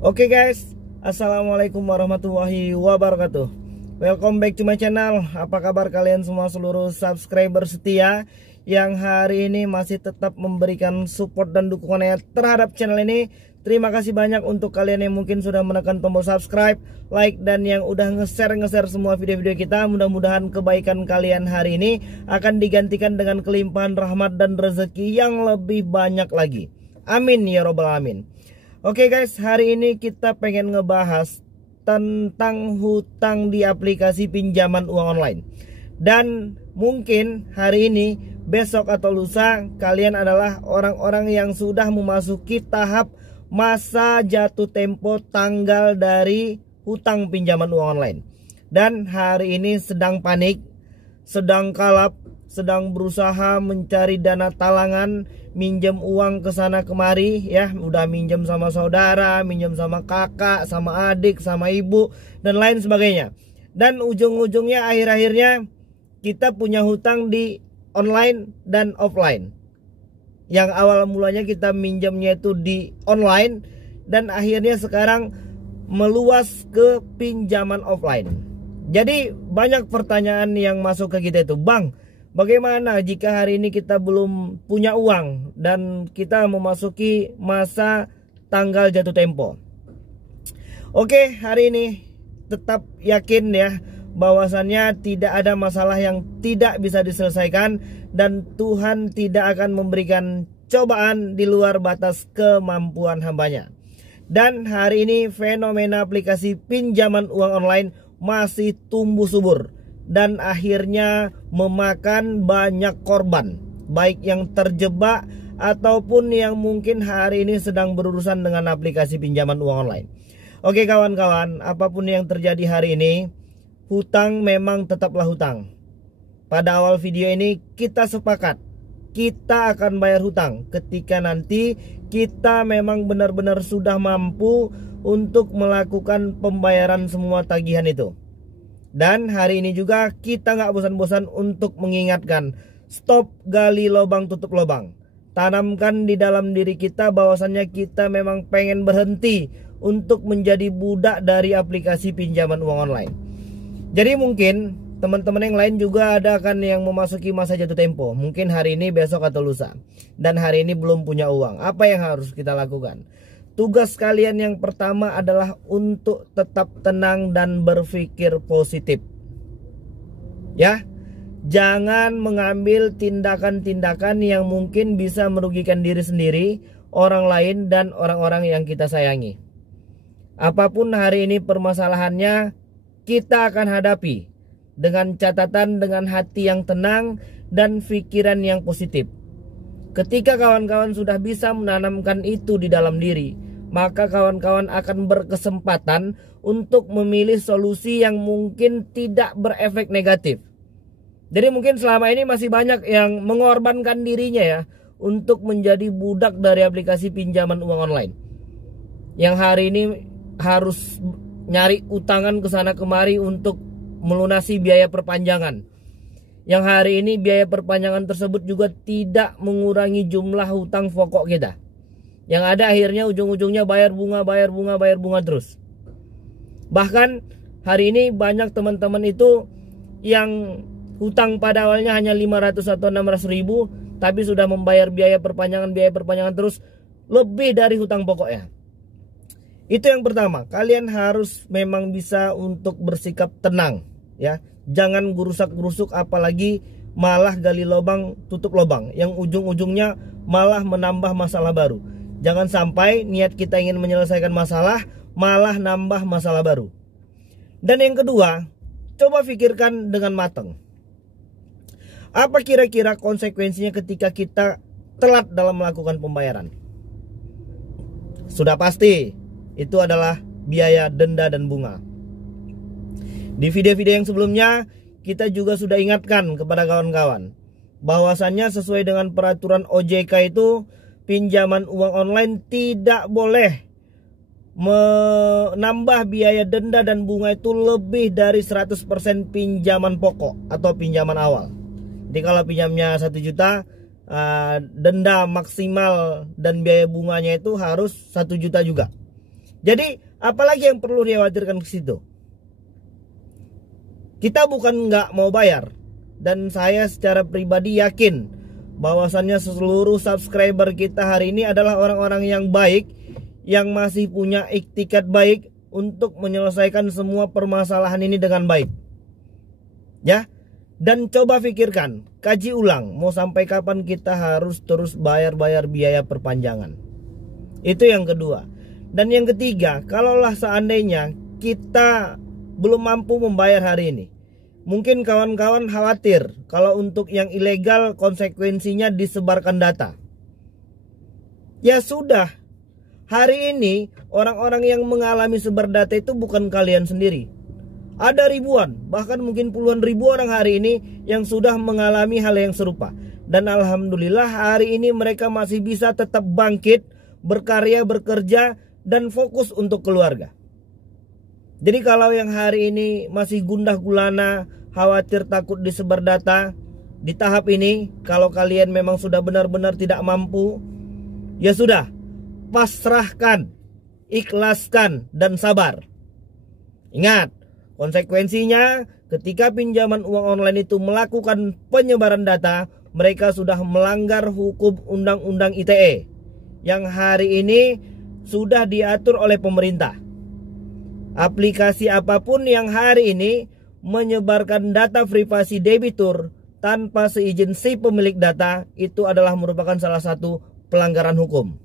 Oke guys, assalamualaikum warahmatullahi wabarakatuh. Welcome back to my channel. Apa kabar kalian semua seluruh subscriber setia yang hari ini masih tetap memberikan support dan dukungannya terhadap channel ini. Terima kasih banyak untuk kalian yang mungkin sudah menekan tombol subscribe, like, dan yang udah nge-share semua video-video kita. Mudah-mudahan kebaikan kalian hari ini akan digantikan dengan kelimpahan rahmat dan rezeki yang lebih banyak lagi. Amin ya robbal alamin. Oke guys, hari ini kita pengen ngebahas tentang hutang di aplikasi pinjaman uang online. Dan mungkin hari ini, besok atau lusa kalian adalah orang-orang yang sudah memasuki tahap masa jatuh tempo tanggal dari hutang pinjaman uang online. Dan hari ini sedang panik, sedang kalap, sedang berusaha mencari dana talangan, minjem uang ke sana kemari ya, udah minjem sama saudara, minjem sama kakak, sama adik, sama ibu dan lain sebagainya. Dan ujung-ujungnya akhir-akhirnya kita punya hutang di online dan offline. Yang awal mulanya kita minjemnya itu di online dan akhirnya sekarang meluas ke pinjaman offline. Jadi banyak pertanyaan yang masuk ke kita itu, Bang, bagaimana jika hari ini kita belum punya uang dan kita memasuki masa tanggal jatuh tempo? Oke, hari ini tetap yakin ya bahwasannya tidak ada masalah yang tidak bisa diselesaikan dan Tuhan tidak akan memberikan cobaan di luar batas kemampuan hambanya. Dan hari ini fenomena aplikasi pinjaman uang online masih tumbuh subur dan akhirnya memakan banyak korban, baik yang terjebak ataupun yang mungkin hari ini sedang berurusan dengan aplikasi pinjaman uang online. Oke kawan-kawan, apapun yang terjadi hari ini, hutang memang tetaplah hutang. Pada awal video ini kita sepakat, kita akan bayar hutang ketika nanti kita memang benar-benar sudah mampu untuk melakukan pembayaran semua tagihan itu. Dan hari ini juga kita nggak bosan-bosan untuk mengingatkan, stop gali lubang tutup lubang. Tanamkan di dalam diri kita bahwasannya kita memang pengen berhenti untuk menjadi budak dari aplikasi pinjaman uang online. Jadi mungkin teman-teman yang lain juga ada kan yang memasuki masa jatuh tempo. Mungkin hari ini, besok atau lusa. Dan hari ini belum punya uang. Apa yang harus kita lakukan? Tugas kalian yang pertama adalah untuk tetap tenang dan berpikir positif. Ya, jangan mengambil tindakan-tindakan yang mungkin bisa merugikan diri sendiri, orang lain, dan orang-orang yang kita sayangi. Apapun hari ini permasalahannya, kita akan hadapi dengan catatan, dengan hati yang tenang dan pikiran yang positif. Ketika kawan-kawan sudah bisa menanamkan itu di dalam diri, maka kawan-kawan akan berkesempatan untuk memilih solusi yang mungkin tidak berefek negatif. Jadi mungkin selama ini masih banyak yang mengorbankan dirinya ya untuk menjadi budak dari aplikasi pinjaman uang online. Yang hari ini harus nyari utangan ke sana kemari untuk melunasi biaya perpanjangan. Yang hari ini biaya perpanjangan tersebut juga tidak mengurangi jumlah hutang pokok kita. Yang ada akhirnya ujung-ujungnya bayar bunga terus. Bahkan hari ini banyak teman-teman itu yang hutang pada awalnya hanya 500 atau 600 ribu, tapi sudah membayar biaya perpanjangan terus lebih dari hutang pokoknya. Itu yang pertama, kalian harus memang bisa untuk bersikap tenang ya. Jangan gerusak-gerusuk, apalagi malah gali lubang tutup lubang yang ujung-ujungnya malah menambah masalah baru. Jangan sampai niat kita ingin menyelesaikan masalah malah nambah masalah baru. Dan yang kedua, coba pikirkan dengan matang. Apa kira-kira konsekuensinya ketika kita telat dalam melakukan pembayaran? Sudah pasti itu adalah biaya denda dan bunga. Di video-video yang sebelumnya kita juga sudah ingatkan kepada kawan-kawan bahwasannya sesuai dengan peraturan OJK itu pinjaman uang online tidak boleh menambah biaya denda dan bunga itu lebih dari 100% pinjaman pokok atau pinjaman awal. Jadi kalau pinjamnya 1 juta, denda maksimal dan biaya bunganya itu harus 1 juta juga. Jadi apalagi yang perlu dikhawatirkan ke situ? Kita bukan nggak mau bayar, dan saya secara pribadi yakin bahwasannya seluruh subscriber kita hari ini adalah orang-orang yang baik, yang masih punya iktikat baik untuk menyelesaikan semua permasalahan ini dengan baik. Ya, dan coba pikirkan, kaji ulang, mau sampai kapan kita harus terus bayar-bayar biaya perpanjangan. Itu yang kedua. Dan yang ketiga, kalaulah seandainya kita belum mampu membayar hari ini, mungkin kawan-kawan khawatir kalau untuk yang ilegal konsekuensinya disebarkan data. Ya sudah, hari ini orang-orang yang mengalami sebar data itu bukan kalian sendiri. Ada ribuan, bahkan mungkin puluhan ribu orang hari ini yang sudah mengalami hal yang serupa. Dan alhamdulillah hari ini mereka masih bisa tetap bangkit, berkarya, bekerja, dan fokus untuk keluarga. Jadi kalau yang hari ini masih gundah gulana, khawatir takut disebar data, di tahap ini kalau kalian memang sudah benar-benar tidak mampu, ya sudah, pasrahkan, ikhlaskan, dan sabar. Ingat, konsekuensinya ketika pinjaman uang online itu melakukan penyebaran data, mereka sudah melanggar hukum Undang-Undang ITE yang hari ini sudah diatur oleh pemerintah. Aplikasi apapun yang hari ini menyebarkan data privasi debitur tanpa seizin si pemilik data, itu adalah merupakan salah satu pelanggaran hukum.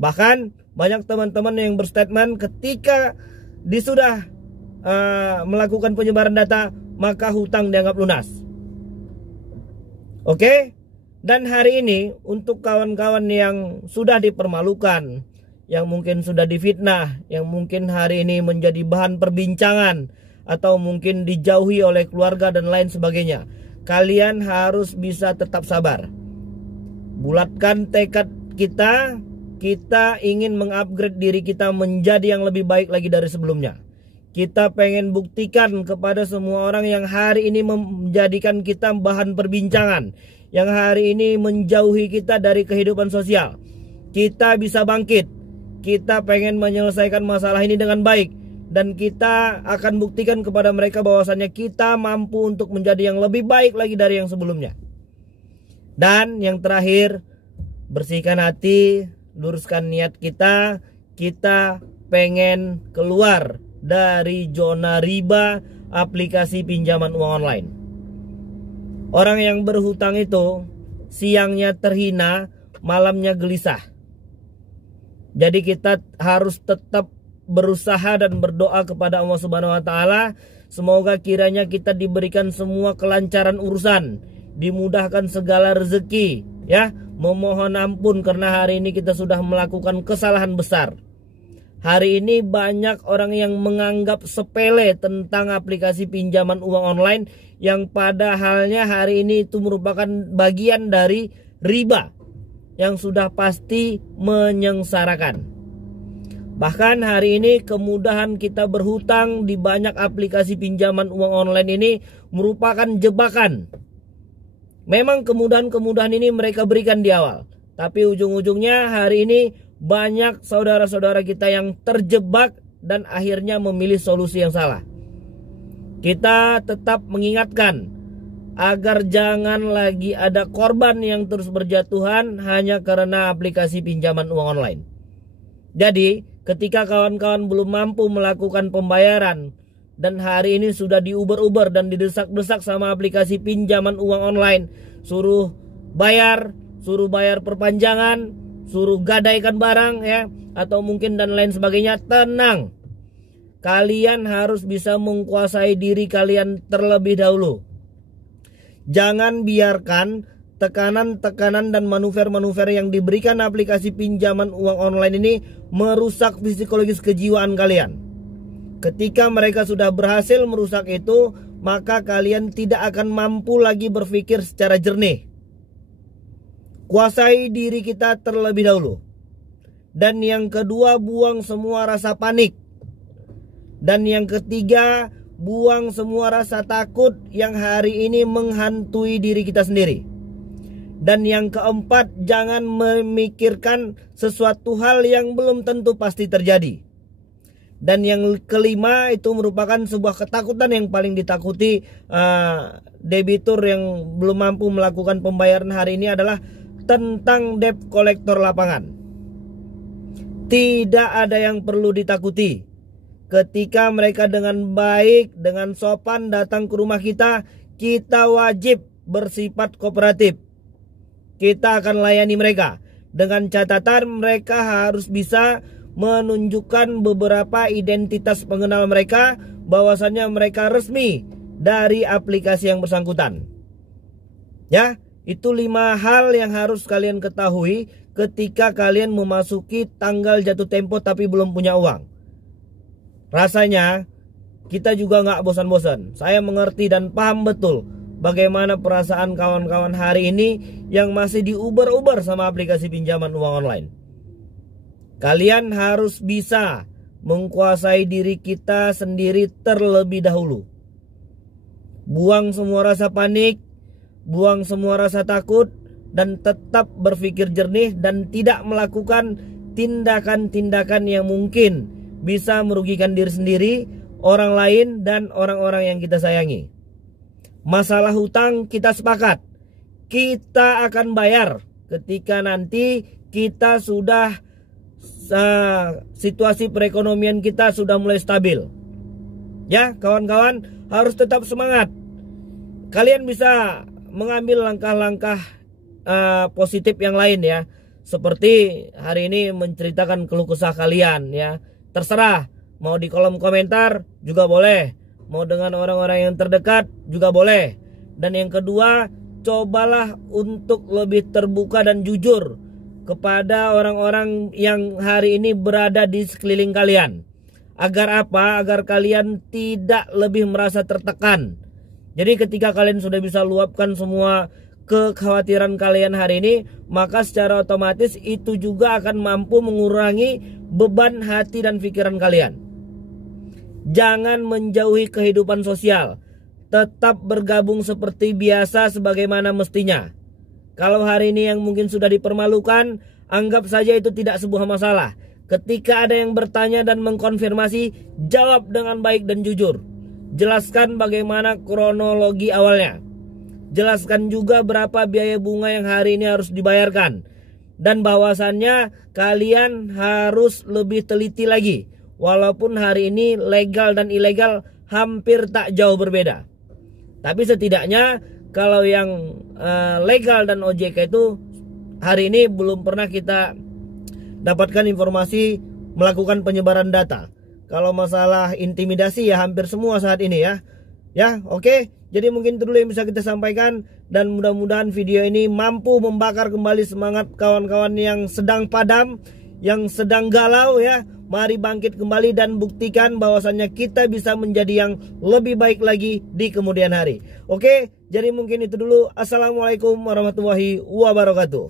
Bahkan banyak teman-teman yang berstatement ketika sudah melakukan penyebaran data, maka hutang dianggap lunas. Oke? Dan hari ini untuk kawan-kawan yang sudah dipermalukan, yang mungkin sudah difitnah, yang mungkin hari ini menjadi bahan perbincangan, atau mungkin dijauhi oleh keluarga dan lain sebagainya, kalian harus bisa tetap sabar. Bulatkan tekad kita, kita ingin mengupgrade diri kita menjadi yang lebih baik lagi dari sebelumnya. Kita pengen buktikan kepada semua orang yang hari ini menjadikan kita bahan perbincangan, yang hari ini menjauhi kita dari kehidupan sosial. Kita bisa bangkit. Kita pengen menyelesaikan masalah ini dengan baik, dan kita akan buktikan kepada mereka bahwasannya kita mampu untuk menjadi yang lebih baik lagi dari yang sebelumnya. Dan yang terakhir, bersihkan hati, luruskan niat kita. Kita pengen keluar dari zona riba aplikasi pinjaman uang online. Orang yang berhutang itu siangnya terhina, malamnya gelisah. Jadi kita harus tetap berusaha dan berdoa kepada Allah Subhanahu wa taala, semoga kiranya kita diberikan semua kelancaran urusan, dimudahkan segala rezeki, ya. Memohon ampun karena hari ini kita sudah melakukan kesalahan besar. Hari ini banyak orang yang menganggap sepele tentang aplikasi pinjaman uang online, yang pada halnya hari ini itu merupakan bagian dari riba yang sudah pasti menyengsarakan. Bahkan hari ini kemudahan kita berhutang di banyak aplikasi pinjaman uang online ini merupakan jebakan. Memang kemudahan-kemudahan ini mereka berikan di awal, tapi ujung-ujungnya hari ini banyak saudara-saudara kita yang terjebak dan akhirnya memilih solusi yang salah. Kita tetap mengingatkan agar jangan lagi ada korban yang terus berjatuhan hanya karena aplikasi pinjaman uang online. Jadi ketika kawan-kawan belum mampu melakukan pembayaran dan hari ini sudah diuber-uber dan didesak-desak sama aplikasi pinjaman uang online, suruh bayar perpanjangan, suruh gadaikan barang, ya, atau mungkin dan lain sebagainya, tenang. Kalian harus bisa menguasai diri kalian terlebih dahulu. Jangan biarkan tekanan-tekanan dan manuver-manuver yang diberikan aplikasi pinjaman uang online ini merusak psikologis kejiwaan kalian. Ketika mereka sudah berhasil merusak itu, maka kalian tidak akan mampu lagi berpikir secara jernih. Kuasai diri kita terlebih dahulu. Dan yang kedua, buang semua rasa panik. Dan yang ketiga, buang semua rasa takut yang hari ini menghantui diri kita sendiri. Dan yang keempat, jangan memikirkan sesuatu hal yang belum tentu pasti terjadi. Dan yang kelima itu merupakan sebuah ketakutan yang paling ditakuti debitur yang belum mampu melakukan pembayaran hari ini adalah tentang debt collector lapangan. Tidak ada yang perlu ditakuti. Ketika mereka dengan baik, dengan sopan datang ke rumah kita wajib bersifat kooperatif. Kita akan layani mereka. Dengan catatan mereka harus bisa menunjukkan beberapa identitas pengenal mereka, bahwasannya mereka resmi dari aplikasi yang bersangkutan. Ya, itu 5 hal yang harus kalian ketahui ketika kalian memasuki tanggal jatuh tempo tapi belum punya uang. Rasanya kita juga nggak bosan-bosan. Saya mengerti dan paham betul bagaimana perasaan kawan-kawan hari ini yang masih diuber-uber sama aplikasi pinjaman uang online. Kalian harus bisa menguasai diri kita sendiri terlebih dahulu. Buang semua rasa panik, buang semua rasa takut, dan tetap berpikir jernih dan tidak melakukan tindakan-tindakan yang mungkin bisa merugikan diri sendiri, orang lain, dan orang-orang yang kita sayangi. Masalah hutang kita sepakat, kita akan bayar ketika nanti kita sudah situasi perekonomian kita sudah mulai stabil. Ya, kawan-kawan harus tetap semangat. Kalian bisa mengambil langkah-langkah positif yang lain ya, seperti hari ini menceritakan keluh kesah kalian ya. Terserah, mau di kolom komentar juga boleh, mau dengan orang-orang yang terdekat juga boleh. Dan yang kedua, cobalah untuk lebih terbuka dan jujur kepada orang-orang yang hari ini berada di sekeliling kalian. Agar apa? Agar kalian tidak lebih merasa tertekan. Jadi ketika kalian sudah bisa luapkan semua kekhawatiran kalian hari ini, maka secara otomatis itu juga akan mampu mengurangi beban hati dan pikiran kalian. Jangan menjauhi kehidupan sosial, tetap bergabung seperti biasa sebagaimana mestinya. Kalau hari ini yang mungkin sudah dipermalukan, anggap saja itu tidak sebuah masalah. Ketika ada yang bertanya dan mengkonfirmasi, jawab dengan baik dan jujur. Jelaskan bagaimana kronologi awalnya. Jelaskan juga berapa biaya bunga yang hari ini harus dibayarkan. Dan bahwasannya kalian harus lebih teliti lagi. Walaupun hari ini legal dan ilegal hampir tak jauh berbeda. Tapi setidaknya kalau yang legal dan OJK itu hari ini belum pernah kita dapatkan informasi melakukan penyebaran data. Kalau masalah intimidasi ya hampir semua saat ini ya. Ya, oke. Jadi mungkin itu dulu yang bisa kita sampaikan, dan mudah-mudahan video ini mampu membakar kembali semangat kawan-kawan yang sedang padam, yang sedang galau ya. Mari bangkit kembali dan buktikan bahwasannya kita bisa menjadi yang lebih baik lagi di kemudian hari. Oke, jadi mungkin itu dulu. Assalamualaikum warahmatullahi wabarakatuh.